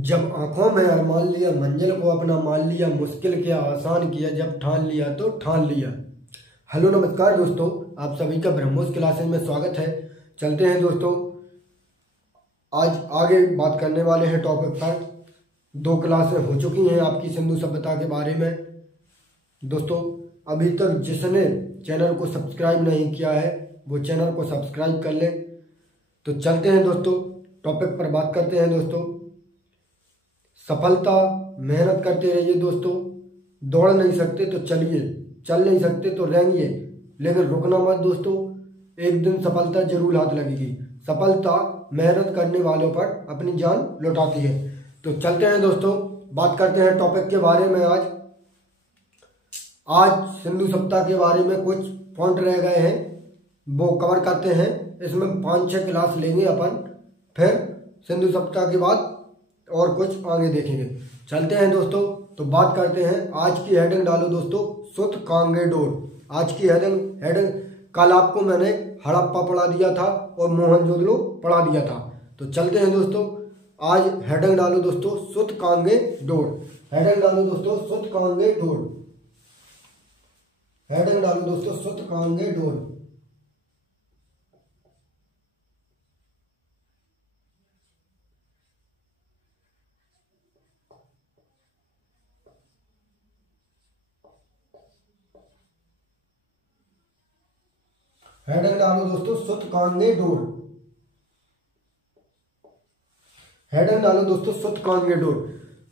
जब आंखों में अरमान लिया, मंजिल को अपना मान लिया, मुश्किल किया आसान किया, जब ठान लिया तो ठान लिया। हेलो नमस्कार दोस्तों, आप सभी का ब्रह्मोस क्लासेस में स्वागत है। चलते हैं दोस्तों, आज आगे बात करने वाले हैं टॉपिक पर। 2 क्लासें हो चुकी हैं आपकी सिंधु सभ्यता के बारे में। दोस्तों अभी तक जिसने चैनल को सब्सक्राइब नहीं किया है वो चैनल को सब्सक्राइब कर ले। तो चलते हैं दोस्तों, टॉपिक पर बात करते हैं दोस्तों। सफलता मेहनत करते रहिए दोस्तों। दौड़ नहीं सकते तो चलिए, चल नहीं सकते तो रेंगिए, लेकिन रुकना मत दोस्तों। एक दिन सफलता जरूर हाथ लगेगी। सफलता मेहनत करने वालों पर अपनी जान लौटाती है। तो चलते हैं दोस्तों, बात करते हैं टॉपिक के बारे में। आज सिंधु सभ्यता के बारे में कुछ पॉइंट रह गए हैं, वो कवर करते हैं। इसमें 5-6 क्लास लेंगे अपन, फिर सिंधु सभ्यता के बाद और कुछ आगे देखेंगे। चलते हैं दोस्तों, तो बात करते हैं। आज की हेडिंग डालो दोस्तों, सुत कांगे डोर। आज की हेडिंग कल आपको मैंने हड़प्पा पढ़ा दिया था और मोहनजोदड़ो पढ़ा दिया था। तो चलते हैं दोस्तों, आज हेडिंग डालो दोस्तों, सुत कांगे डोर। हेडिंग डालो दोस्तों, सुत कांगे डोर। हेडिंग डालो दोस्तों, सुत कांगे डोर। हेडिंग डालो दोस्तों, सुत कांगे डोर। हेडिंग डालो दोस्तों, सुत कांगे डोर।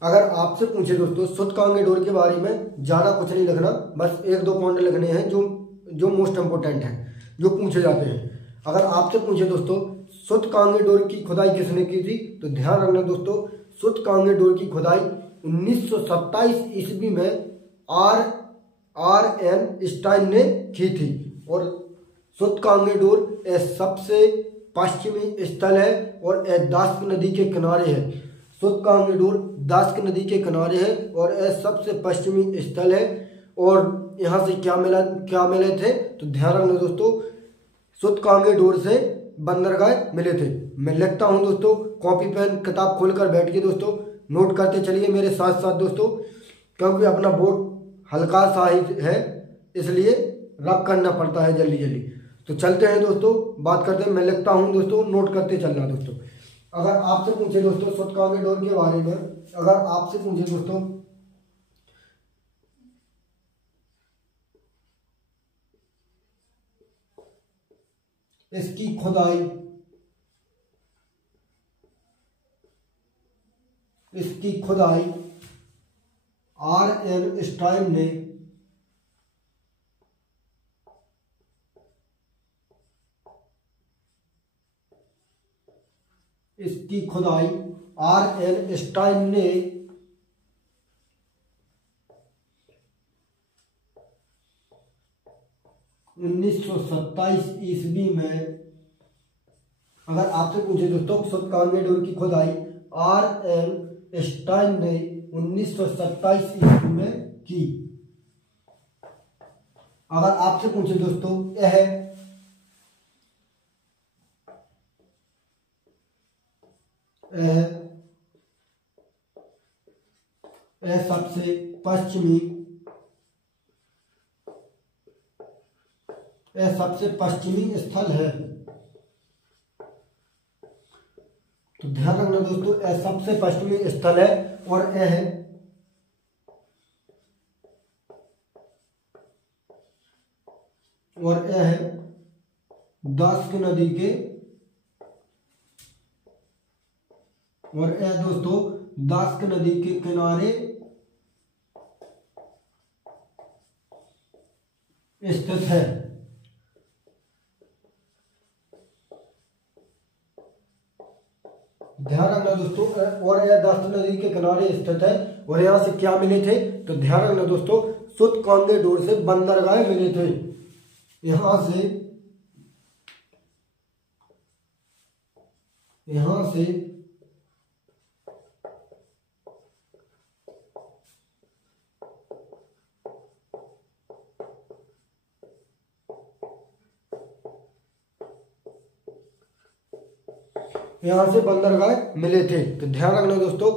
अगर आपसे पूछे दोस्तों सुत कांगे डोर के बारे में ज्यादा कुछ नहीं लिखना, बस 1-2 पॉइंट लिखने हैं जो मोस्ट इंपोर्टेंट है, जो पूछे जाते हैं। अगर आपसे पूछे दोस्तों सुत कांगे डोर की खुदाई किसने की थी, तो ध्यान रखना दोस्तों, सुत कांगे डोर की खुदाई 1927 ईस्वी में R.N. स्टाइन ने की थी। और सुत कांगे डोर सबसे पश्चिमी स्थल है और दास्क नदी के किनारे है। सुत कांगे डोर दास्क नदी के किनारे है और सबसे पश्चिमी स्थल है। और यहाँ से क्या मिले थे, तो ध्यान रखना दोस्तों, सुत कांगे डोर से बंदरगाह मिले थे। मैं लिखता हूँ दोस्तों, कॉपी पेन किताब खोलकर बैठ के दोस्तों नोट करते चलिए मेरे साथ साथ दोस्तों, क्योंकि अपना बोर्ड हल्का सा ही है, इसलिए रब करना पड़ता है जल्दी जल्दी। तो चलते हैं दोस्तों, बात करते हैं। मैं लिखता हूं दोस्तों, नोट करते चलना दोस्तों। अगर आपसे पूछे दोस्तों सुत कांगे डोर के बारे में, अगर आपसे पूछे दोस्तों इसकी खुदाई R.N. स्टाइन ने R.N. स्टाइन ने 1927 ईस्वी में। अगर आपसे पूछे दोस्तों सुत कांगे डोर की खुदाई R.N. स्टाइन ने 1927 ईस्वी में की। अगर आपसे पूछे दोस्तों यह सबसे पश्चिमी स्थल है, तो ध्यान रखना दोस्तों, यह सबसे पश्चिमी स्थल है और यह दास्क नदी के दोस्तों दास्क नदी के किनारे स्थित है। ध्यान रखना दोस्तों, और यह दास्क नदी के किनारे स्थित है। और यहां से क्या मिले थे, तो ध्यान रखना दोस्तों, सुत कांगे डोर से बंदरगाह मिले थे। यहां से यहाँ से बंदरगाह मिले थे। तो ध्यान रखना दोस्तों,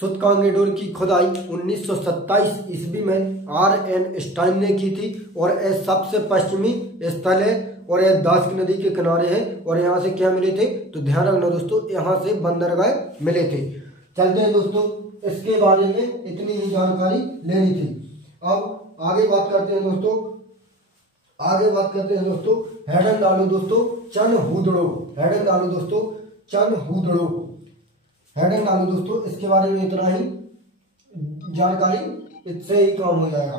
सुतकांगे डोर की खुदाई 1927 ईस्वी में R.N. स्टाइन ने की थी और यह सबसे पश्चिमी स्थल है और यह दास्क नदी के किनारे है। और यहाँ से क्या मिले थे, तो ध्यान रखना दोस्तों, यहाँ से बंदरगाह मिले थे। चलते हैं दोस्तों, इसके बारे में इतनी ही जानकारी लेनी थी। अब आगे बात करते हैं दोस्तों, हेडन डालो दोस्तों चन हुदड़ो, हेडन डालो दोस्तों चन हुदड़ो, हेडन डालो दोस्तों। इसके बारे में इतना ही जानकारी, इससे ही काम हो जाएगा।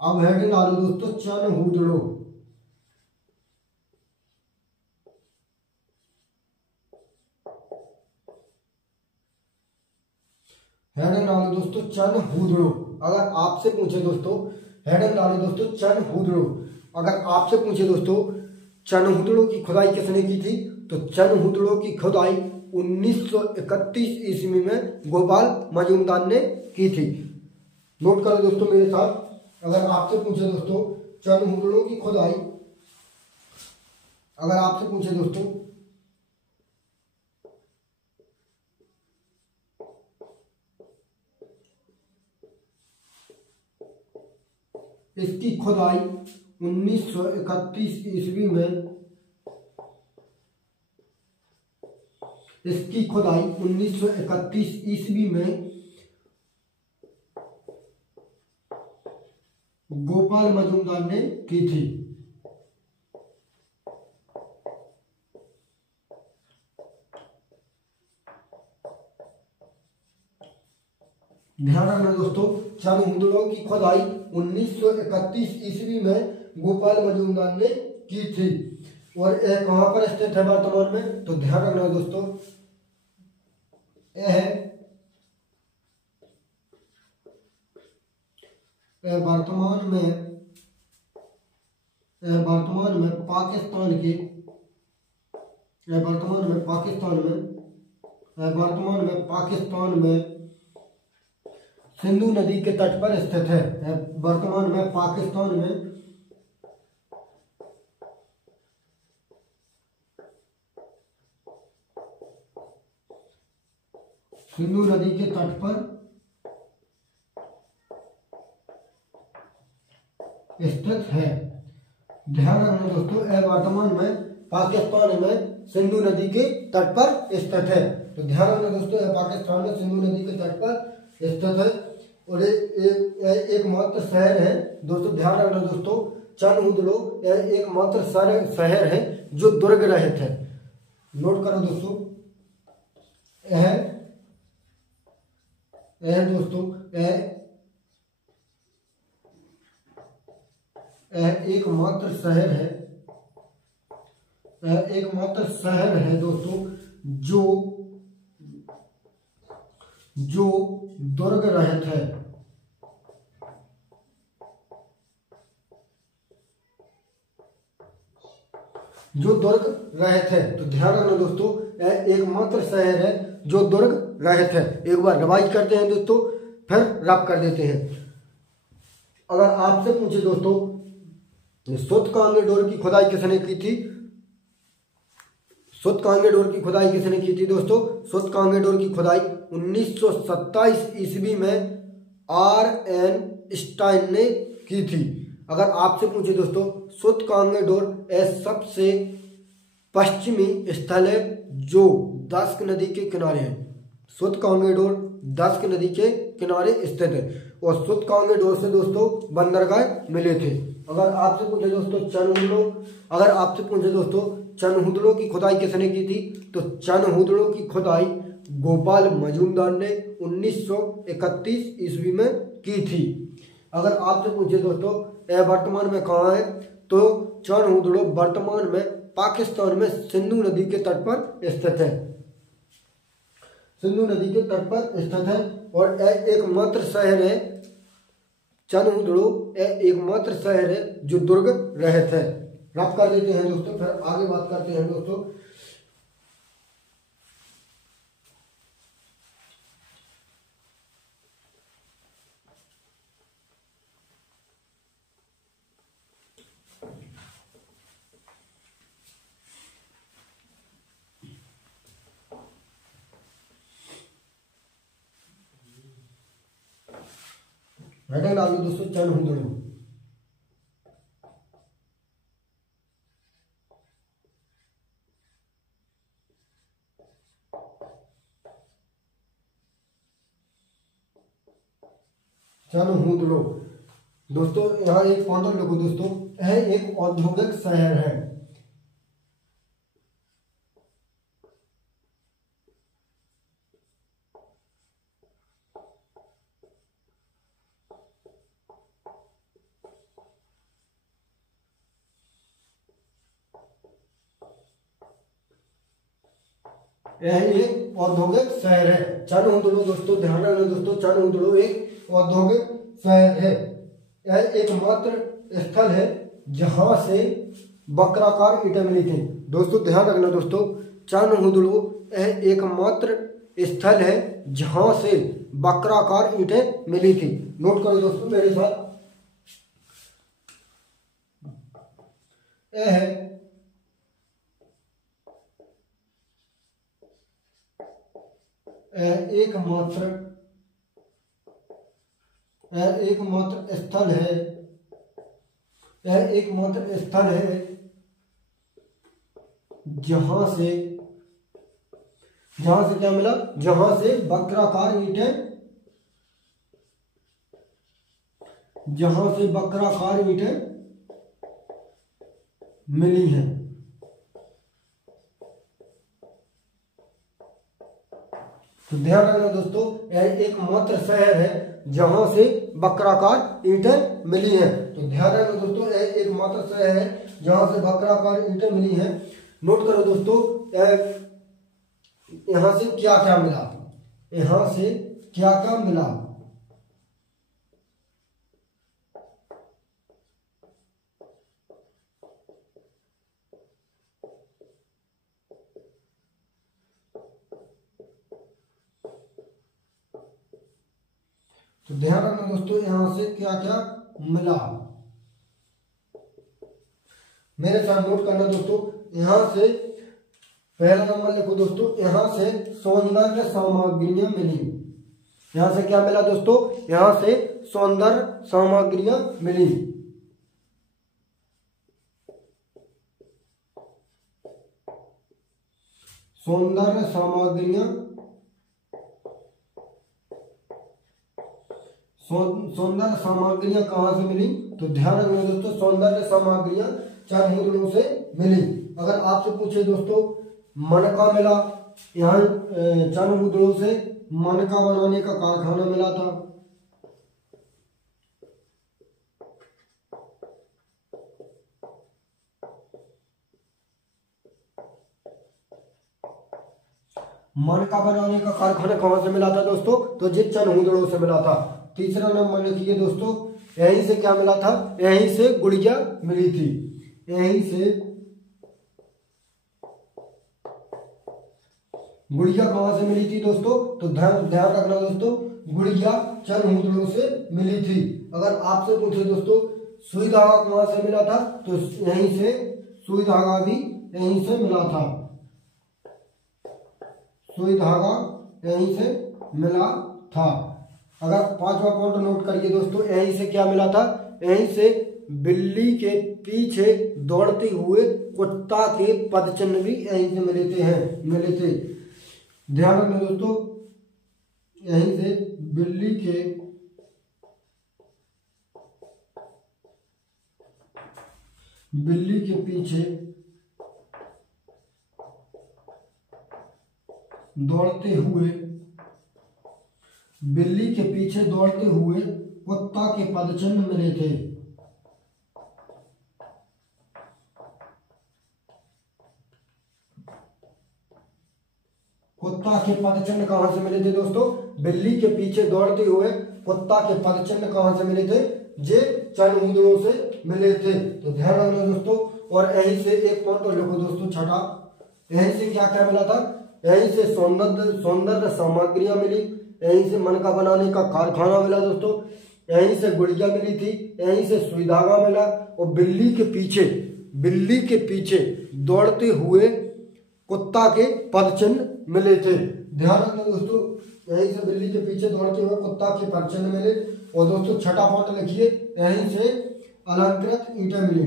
अब हेडन डालो दोस्तों चन हुदड़ो, हेडन डालो दोस्तों चन हुदड़ो। अगर आपसे पूछे दोस्तों, हेडन डालो दोस्तों चन हुदड़ो, अगर आपसे पूछे दोस्तों चन हुदड़ो की खुदाई किसने की थी, तो चन हुदड़ो की खुदाई 1931 ईस्वी में गोपाल मजूमदार ने की थी। नोट करो दोस्तों मेरे साथ, अगर आपसे पूछे दोस्तों चन हुदड़ो की खुदाई, अगर आपसे पूछे दोस्तों इसकी खुदाई 1931 ईस्वी में, इसकी खुदाई 1931 ईस्वी में गोपाल मजूमदार ने की थी। ध्यान रखना दोस्तों, चन हुदड़ो की खुदाई 1931 ईस्वी में गोपाल मजूमदार ने की थी और यह कहां पर स्थित है वर्तमान में, तो ध्यान रखना दोस्तों, यह वर्तमान में पाकिस्तान के, वर्तमान में पाकिस्तान में सिंधु नदी के तट पर स्थित है। वर्तमान में पाकिस्तान में सिंधु नदी के तट पर स्थित है। ध्यान रखना दोस्तों, यह वर्तमान में पाकिस्तान में सिंधु नदी के तट पर स्थित है। तो ध्यान रखना दोस्तों, यह पाकिस्तान में सिंधु नदी के तट पर स्थित है और एकमात्र शहर है दोस्तों। ध्यान रखना दोस्तों, चन हुदड़ो यह एकमात्र शहर है जो दुर्ग रहित है। नोट करो दोस्तों, यह दोस्तों एकमात्र शहर है दोस्तों जो दुर्ग रहित है। जो दुर्ग रहित है, तो ध्यान रखना दोस्तों, यह एकमात्र शहर है जो दुर्ग रहित है। एक बार रिवाइज करते हैं दोस्तों, फिर रब कर देते हैं। अगर आपसे पूछे दोस्तों सुतकांगे डोर की खुदाई किसने की थी, सुतकांगे डोर की खुदाई किसने की थी दोस्तों, सुतकांगे डोर की खुदाई 1927 ईस्वी में R.N. स्टाइन ने की थी। अगर आपसे पूछे दोस्तों सुतकांगे डोर सबसे पश्चिमी स्थल है जो दास्क नदी के किनारे है। सुतकांगे डोर दास्क नदी के किनारे स्थित है और सुतकांगे डोर से दोस्तों बंदरगाह मिले थे। अगर आपसे पूछे दोस्तों चन हुदड़ो की खुदाई किसने की थी, तो चन हुदड़ो की खुदाई गोपाल मजूमदार ने 1931 ईस्वी में की थी। अगर आपसे पूछे दोस्तों यह वर्तमान में कहाँ है, तो चन हुदड़ो वर्तमान में पाकिस्तान में सिंधु नदी के तट पर स्थित है। सिंधु नदी के तट पर स्थित है और एकमात्र शहर है, चन हुदड़ो एकमात्र शहर है जो दुर्ग रहित है। रब कर देते हैं दोस्तों, फिर आगे बात करते हैं दोस्तों। हेडिंग डाल दो दोस्तों, चन हुदड़ो। चन हुदड़ो दोस्तों, यहाँ एक पॉइंट लिखो दोस्तों, यह एक औद्योगिक शहर है। यह एक औद्योगिक शहर है। चन हुदड़ो दोस्तों ध्यान रखना दोस्तों, चन हुदड़ो एक औद्योगिक शहर है। यह एकमात्र स्थल है जहां से वक्राकार ईंटें मिली थी। दोस्तों ध्यान रखना दोस्तों, चन हुदड़ो यह एकमात्र स्थल है जहां से वक्राकार ईंटें मिली थी। नोट करो दोस्तों मेरे साथ, यह है एकमात्र स्थल है, यह एकमात्र स्थल है जहां से क्या मिला, जहां से वक्राकार ईंटें, मिली हैं। तो ध्यान रखना दोस्तों, यह एकमात्र शहर है जहां से वक्राकार ईंटें मिली हैं। तो ध्यान रखना दोस्तों, यह एकमात्र शहर है जहां से वक्राकार ईंटें मिली हैं। नोट करो दोस्तों, यहां से क्या क्या मिला, यहां से क्या क्या मिला। तो ध्यान रखना दोस्तों, यहां से क्या क्या मिला, मेरे साथ नोट करना दोस्तों। यहां से पहला नंबर लिखो दोस्तों, यहां से सौंदर्य सामग्रियां मिली। यहां से क्या मिला दोस्तों, यहां से सौंदर्य सामग्रियां मिली। सौंदर्य सामग्रियां, सौंदर्य सामग्रियां कहां से मिली। तो ध्यान रखना दोस्तों, सौंदर्य सामग्रियां चन हुदड़ो से मिली। अगर आपसे पूछे दोस्तों मनका मिला, यहाँ चन हुदड़ो से मनका बनाने का कारखाना मिला था। मनका बनाने का कारखाना कहां से मिला था दोस्तों, तो ये चन हुदड़ो से मिला था। तीसरा नंबर लिखिए दोस्तों, यहीं से क्या मिला था, यहीं से गुड़िया मिली थी। यहीं से गुड़िया कहां से मिली थी दोस्तों, तो ध्यान रखना दोस्तों, गुड़िया चन हुदड़ो से मिली थी। अगर आपसे पूछे दोस्तों सुई धागा कहां से मिला था, तो यहीं से सुई धागा भी यहीं से मिला था। सुई धागा यहीं से मिला था। अगर पांचवा पॉइंट नोट करिए दोस्तों, यहीं से क्या मिला था, यहीं से बिल्ली के पीछे दौड़ते हुए कुत्ता के पदचिन्ह भी यहीं से मिले थे। ध्यान रखना दोस्तों, यहीं से बिल्ली के पीछे दौड़ते हुए कुत्ता के पदचिन्ह मिले थे। कुत्ता के पदचिन्ह कहां से मिले थे दोस्तों, बिल्ली के पीछे दौड़ते हुए कुत्ता के पदचिन्ह कहां से मिले थे, जे चन हुदड़ो से मिले थे। तो ध्यान रखना दोस्तों, और यहीं से एक पॉइंट और लिखो दोस्तों छठा, यहीं से क्या क्या मिला था, यहीं से सौंदर्य सामग्रियां मिली, यहीं से मनका बनाने का कारखाना मिला दोस्तों, यहीं से गुड़िया मिली थी, यहीं से सुई धागा मिला, और बिल्ली के पीछे दौड़ते हुए कुत्ता के पदचिन्ह मिले थे। ध्यान रखना दोस्तों, यहीं से बिल्ली के पीछे दौड़ते हुए कुत्ता के पदचिन्ह मिले। और दोस्तों छठा पॉइंट लिखिए, यहीं से अलंकृत ईंटें मिली।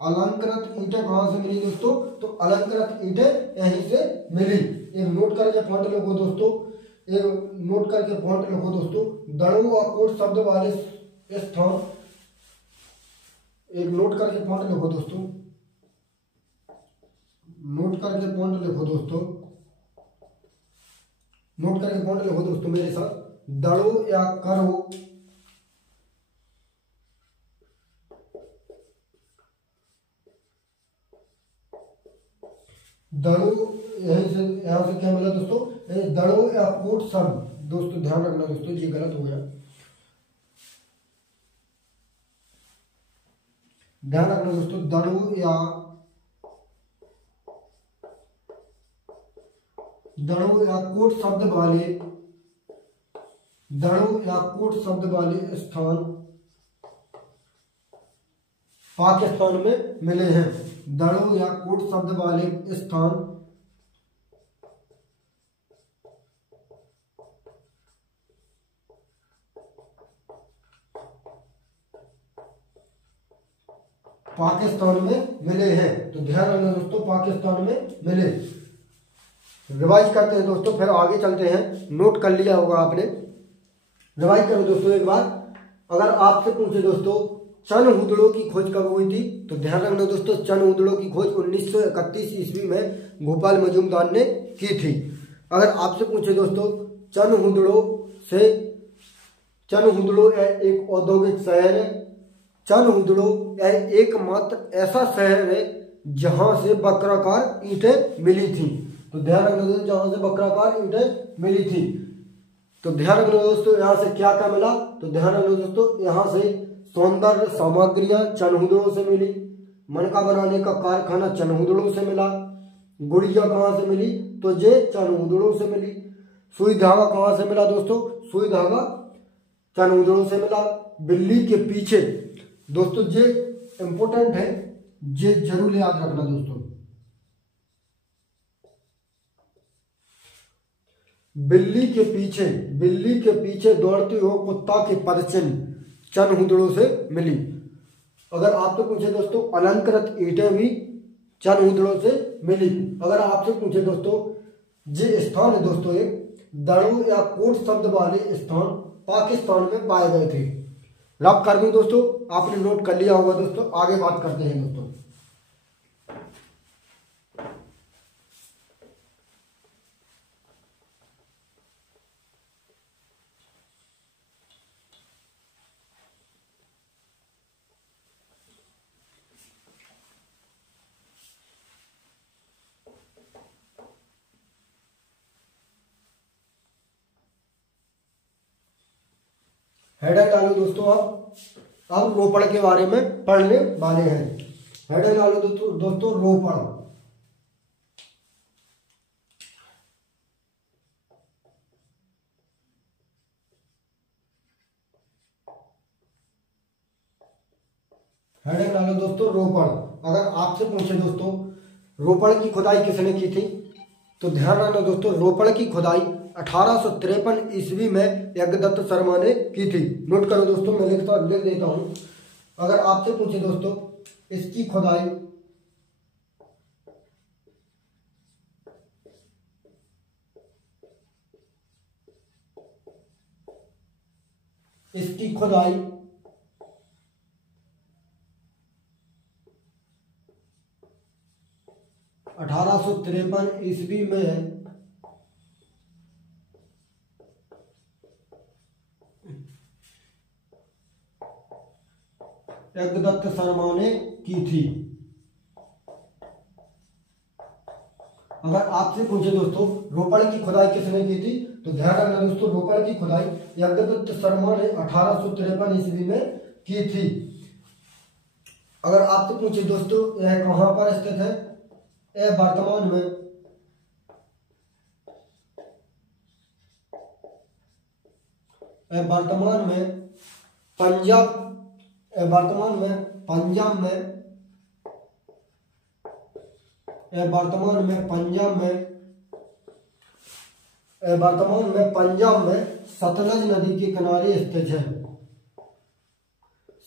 अलंकृत ईंटें कहां से मिली दोस्तों? तो अलंकृत ईंटें यहीं से मिली। एक नोट करके पॉइंट लिखो दोस्तों, एक नोट करके पॉइंट लिखो दोस्तों, दड़ो और कोट शब्द वाले स्थान। एक नोट करके पॉइंट लिखो दोस्तों, नोट करके पॉइंट लिखो दोस्तों, नोट करके पॉइंट लिखो दोस्तों मेरे साथ। दड़ो या करो, दड़ो, यहां से क्या मिला दोस्तों? दड़ो या कोट शब्द। दोस्तों ध्यान रखना दोस्तों, ये गलत हो गया, ध्यान रखना दोस्तों। दड़ो या कोट शब्द वाले, दड़ो या कोट शब्द वाले स्थान पाकिस्तान में मिले हैं। दड़ो या कोट शब्द वाले स्थान पाकिस्तान में मिले हैं। तो ध्यान रखना दोस्तों, पाकिस्तान में मिले। रिवाइज करते हैं दोस्तों, फिर आगे चलते हैं। नोट कर लिया होगा आपने, रिवाइज करो दोस्तों एक बार। अगर आपसे पूछे दोस्तों चनहुदड़ों की खोज कब हुई थी, तो ध्यान रखना दोस्तों, चनहुदड़ों की खोज 1931 ईस्वी में गोपाल मजूमदार ने की थी। अगर आपसे पूछे दोस्तों चनहुदड़ो एक औद्योगिक शहर है। चनहुदड़ो एकमात्र ऐसा शहर है जहां से वक्राकार ईंटें मिली थी। तो ध्यान रखना दोस्तों, जहां से वक्राकार ईंटें मिली थी। तो ध्यान रखना दोस्तों, यहाँ से क्या क्या मिला? तो ध्यान रखना दोस्तों, यहाँ से सौंदर्य सामग्रियां चनहुदड़ों से मिली, मनका बनाने का कारखाना चनहुदड़ों से मिला, गुड़िया कहाँ से मिली? तो ये चनहुदड़ों से मिली। सुई धागा कहाँ से मिला दोस्तों? सुई धागा चनहुदड़ों से मिला। बिल्ली के पीछे दोस्तों, ये इंपोर्टेंट है, ये जरूर याद रखना दोस्तों। बिल्ली के पीछे दौड़ती हो कुत्ता के पदचिन्ह चनहुदड़ों से मिली। अगर आपसे पूछे दोस्तों अलंकृत ईंटें भी चनहुदड़ों से मिली। अगर आपसे पूछे दोस्तों, ये स्थान है दोस्तों एक दड़ो या कोट शब्द वाले स्थान पाकिस्तान में पाए गए थे। रब कर दूं दोस्तों, आपने नोट कर लिया होगा दोस्तों। आगे बात करते हैं दोस्तों। हेडर डालो दोस्तों, अब रोपड़ के बारे में पढ़ने वाले हैं। हेडर डालो दोस्तों रोपड़। हेडर डालो दोस्तों रोपड़। अगर आपसे पूछे दोस्तों रोपड़ की खुदाई किसने की थी, तो ध्यान रखना दोस्तों, रोपड़ की खुदाई 1853 ईस्वी में यज्ञदत्त शर्मा ने की थी। नोट करो दोस्तों, मैं लिख देता हूं। अगर आपसे पूछे दोस्तों इसकी खुदाई इसकी खुदाई 1853 ईस्वी में यज्ञदत्त शर्मा ने की थी। अगर आपसे पूछे दोस्तों रोपड़ की खुदाई किसने की थी, तो ध्यान रखना दोस्तों, रोपड़ की खुदाई यज्ञदत्त शर्मा ने 1853 ईस्वी में की थी। अगर आपसे पूछे दोस्तों यह कहां पर स्थित है, यह वर्तमान में पंजाब में वर्तमान में पंजाब में सतलज नदी के किनारे स्थित है।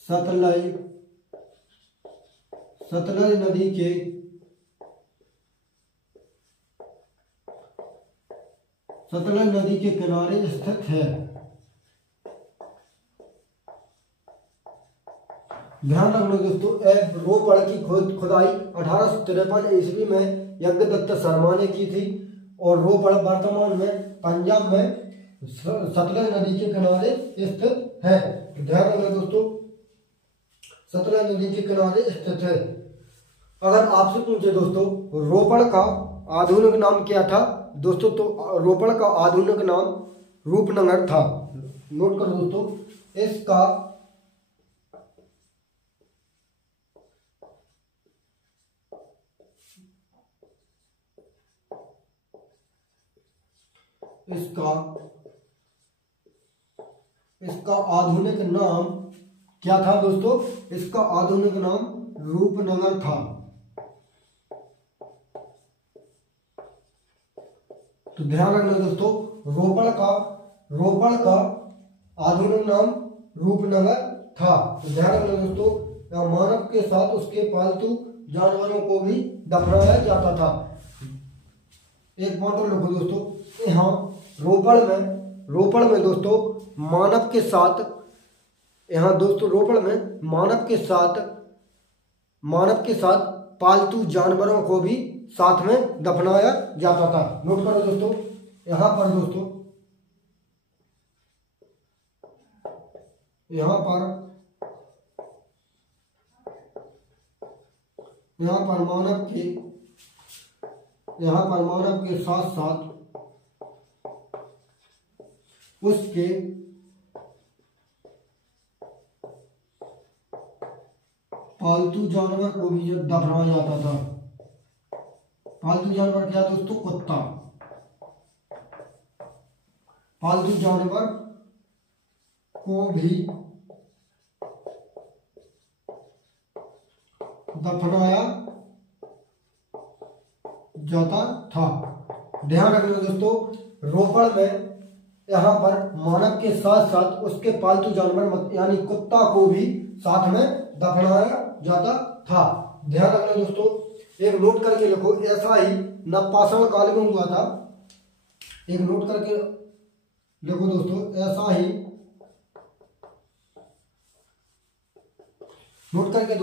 सतलज नदी के किनारे स्थित है। ध्यान रखना दोस्तों, रोपड़ की खुदाई 1853 ईस्वी में यज्ञदत्त शर्मा ने की थी और रोपड़ वर्तमान में पंजाब में सतलज नदी के किनारे स्थित है। ध्यान रखना दोस्तों, सतलज नदी के किनारे स्थित है। अगर आपसे पूछे दोस्तों रोपड़ का आधुनिक नाम क्या था दोस्तों, तो रोपड़ का आधुनिक नाम रूपनगर था। नोट करो दोस्तों, इसका आधुनिक नाम क्या था दोस्तों, इसका आधुनिक नाम रूपनगर था। तो ध्यान रखना दोस्तों, रोपड़ का आधुनिक नाम रूपनगर था। तो ध्यान रखना दोस्तों, मानव के साथ उसके पालतू जानवरों को भी दफनाया जाता था। एक पॉइंट और लिखो दोस्तों, यहाँ रोपड़ में दोस्तों मानव के साथ, यहाँ दोस्तों रोपड़ में मानव के साथ पालतू जानवरों को भी साथ में दफनाया जाता था। नोट करो दोस्तों, यहाँ पर मानव के साथ साथ उसके पालतू जानवर को भी दफनाया जाता था। पालतू जानवर क्या दोस्तों, कुत्ता। पालतू जानवर को भी दफनाया जाता था। ध्यान रखना दोस्तों, रोपड़ में यहाँ पर मानव के साथ साथ उसके पालतू जानवर यानी कुत्ता को भी साथ में दफनाया जाता था। ध्यान रखना दोस्तों, एक नोट करके लिखो, ऐसा ही नवपाषाण काल में हुआ था। एक नोट करके लिखो दोस्तों, ऐसा ही नोट करके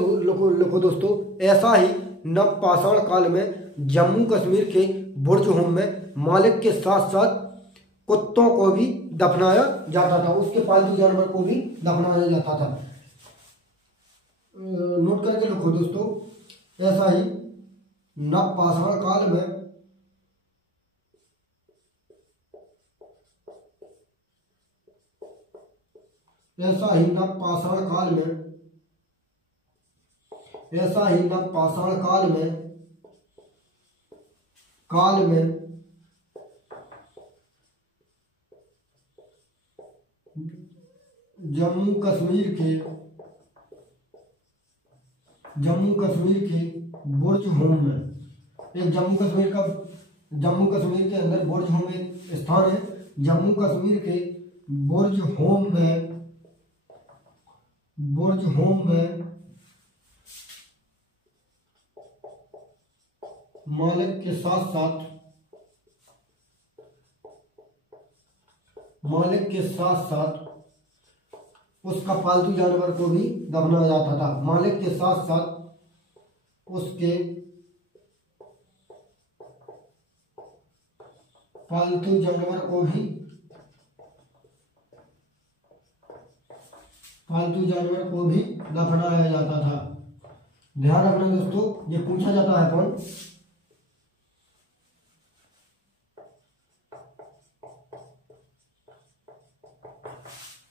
लिखो दोस्तों, ऐसा ही नवपाषाण काल में जम्मू कश्मीर के बुर्जहोम में मालिक के साथ साथ कुत्तों को भी दफनाया जाता था, उसके पालतू जानवर को भी दफनाया जाता था। नोट करके लिखो दोस्तों, ऐसा ही नवपाषाण काल में जम्मू कश्मीर के बुर्जहोम में, एक जम्मू कश्मीर के अंदर बुर्जहोम एक स्थान है। जम्मू कश्मीर के बुर्जहोम में मालिक के साथ साथ उसका पालतू जानवर को भी दफनाया जाता था। मालिक के साथ साथ उसके पालतू जानवर को भी दफनाया जाता था। ध्यान रखना दोस्तों, ये पूछा जाता है कौन,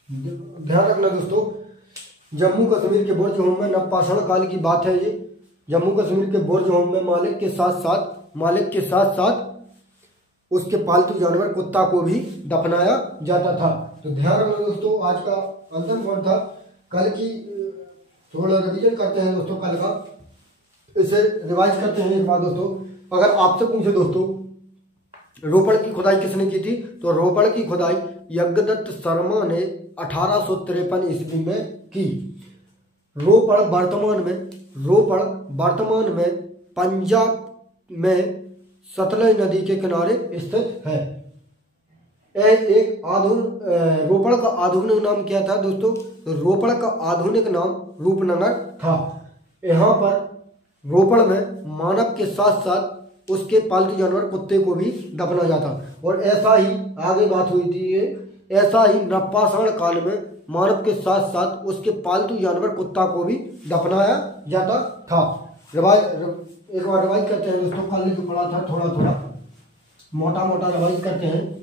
ध्यान रखना दोस्तों, जम्मू कश्मीर के बुर्जहोम में नवपाषाण काल की बात है ये। जम्मू कश्मीर के बुर्जहोम में मालिक के साथ साथ उसके पालतू जानवर कुत्ता को भी दफनाया जाता था। तो ध्यान रखना दोस्तों, आज का अंतिम पॉइंट था। कल की थोड़ा रिवीजन करते हैं दोस्तों, कल का इसे रिवाइज करते हैं एक बार दोस्तों। अगर आपसे पूछे दोस्तों रोपड़ की खुदाई किसने की थी? तो रोपड़ की खुदाई यज्ञदत्त शर्मा ने 1853 ईस्वी में की। रोपड़ वर्तमान में पंजाब में सतलज नदी के किनारे स्थित है। एक आधुनिक रोपड़ का आधुनिक नाम क्या था दोस्तों? तो रोपड़ का आधुनिक नाम रूपनगर था। यहाँ पर रोपड़ में मानव के साथ साथ उसके पालतू जानवर कुत्ते को भी दफना जाता, और ऐसा ही आगे बात हुई थी, ऐसा ही नवपाषाण काल में मानव के साथ साथ उसके पालतू जानवर कुत्ता को भी दफनाया जाता था। एक बार रिवाइज करते हैं दोस्तों, कल तो पढ़ा था, थोड़ा थोड़ा मोटा मोटा रिवाइज करते हैं।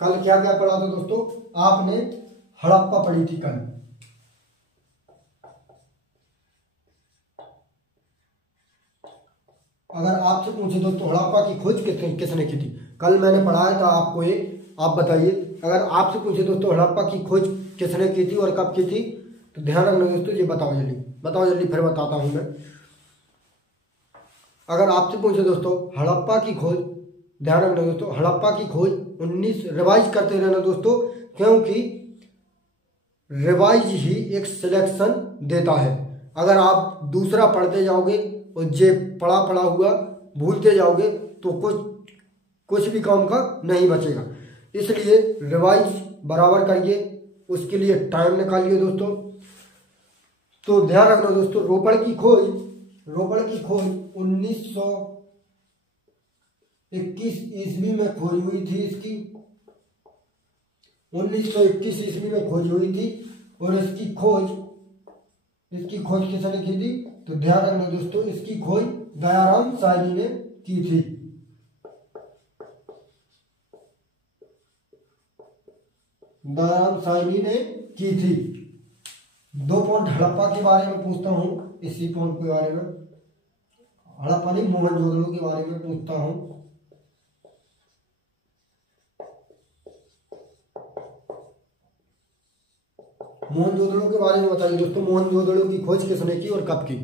कल क्या क्या पढ़ा था दोस्तों? आपने हड़प्पा पढ़ी थी कल। अगर आपसे पूछे दोस्तों हड़प्पा की खोज किसने की थी? कल मैंने पढ़ाया था आपको एक, आप बताइए। अगर आपसे पूछे दोस्तों हड़प्पा की खोज किसने की थी और कब की थी, तो ध्यान रखना दोस्तों, ये बताओ जल्दी फिर बताता हूं मैं। अगर आपसे पूछे दोस्तों हड़प्पा की खोज, ध्यान रखना दोस्तों, हड़प्पा की खोज 19, रिवाइज करते रहना दोस्तों, क्योंकि रिवाइज ही एक सिलेक्शन देता है। अगर आप दूसरा पढ़ते जाओगे और जे पढ़ा हुआ भूलते जाओगे तो कुछ भी काम का नहीं बचेगा। इसलिए रिवाइज बराबर करिए, उसके लिए टाइम निकालिए दोस्तों। तो ध्यान रखना दोस्तों, रोपड़ की खोज 1921 ईस्वी में खोज हुई थी इसकी, 1921 ईस्वी में खोज हुई थी। और इसकी खोज किसने की थी? तो ध्यान रखना दोस्तों, इसकी खोज दयाराम साहनी ने की थी। दयाराम साहनी ने की थी। 2 पॉइंट हड़प्पा के बारे में पूछता हूं, इसी पॉइंट के बारे में, हड़प्पा नहीं मोहनजोदड़ो के बारे में पूछता हूं। मोहनजोदड़ो के बारे में बताइए दोस्तों, मोहनजोदड़ो की खोज किसने की और कब की?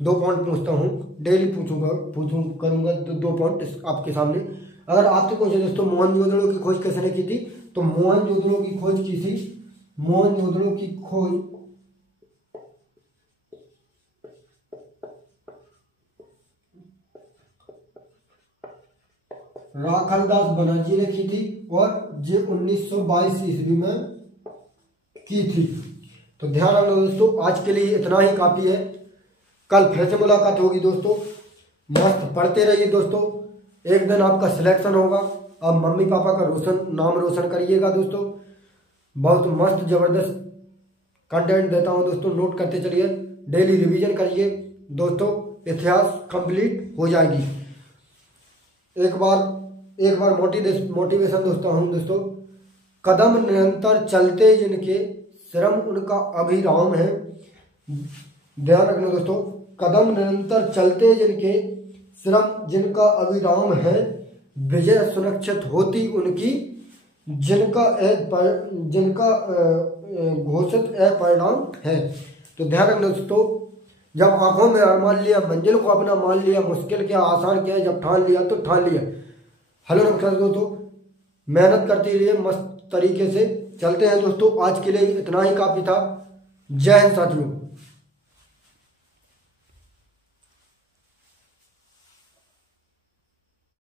2 पॉइंट पूछता हूँ, डेली करूंगा तो 2 पॉइंट आपके सामने। अगर आपसे पूछे दोस्तों मोहनजोदड़ो की खोज किसने की थी, तो मोहनजोदड़ो की खोज की थी, मोहनजोदड़ो की खोज राखलदास बनर्जी ने की थी, और ये 1922 ईस्वी में की थी। तो ध्यान रखना दोस्तों, आज के लिए इतना ही काफी है। कल फिर से मुलाकात होगी दोस्तों, मस्त पढ़ते रहिए दोस्तों। एक दिन आपका सिलेक्शन होगा, अब मम्मी पापा का नाम रोशन करिएगा दोस्तों। बहुत मस्त जबरदस्त कंटेंट देता हूं दोस्तों, नोट करते चलिए, डेली रिवीजन करिए दोस्तों, इतिहास कंप्लीट हो जाएगी। एक बार मोटिवेशन दोस्तों हूँ दोस्तों, कदम निरंतर चलते जिनके श्रम उनका अभिराम है। ध्यान रखना दोस्तों, कदम निरंतर चलते जिनके श्रम जिनका अभिराम है, विजय सुनिश्चित होती उनकी, जिनका घोषित परिणाम है। तो ध्यान रखना दोस्तों, जब आंखों में मान लिया, मंजिल को अपना मान लिया, मुश्किल क्या आसान क्या है, जब ठान लिया तो ठान लिया। हेलो नमस्कार दोस्तों, मेहनत करते रहिए, मस्त तरीके से चलते हैं दोस्तों। आज के लिए इतना ही काफी था। जय हिंद साथियों।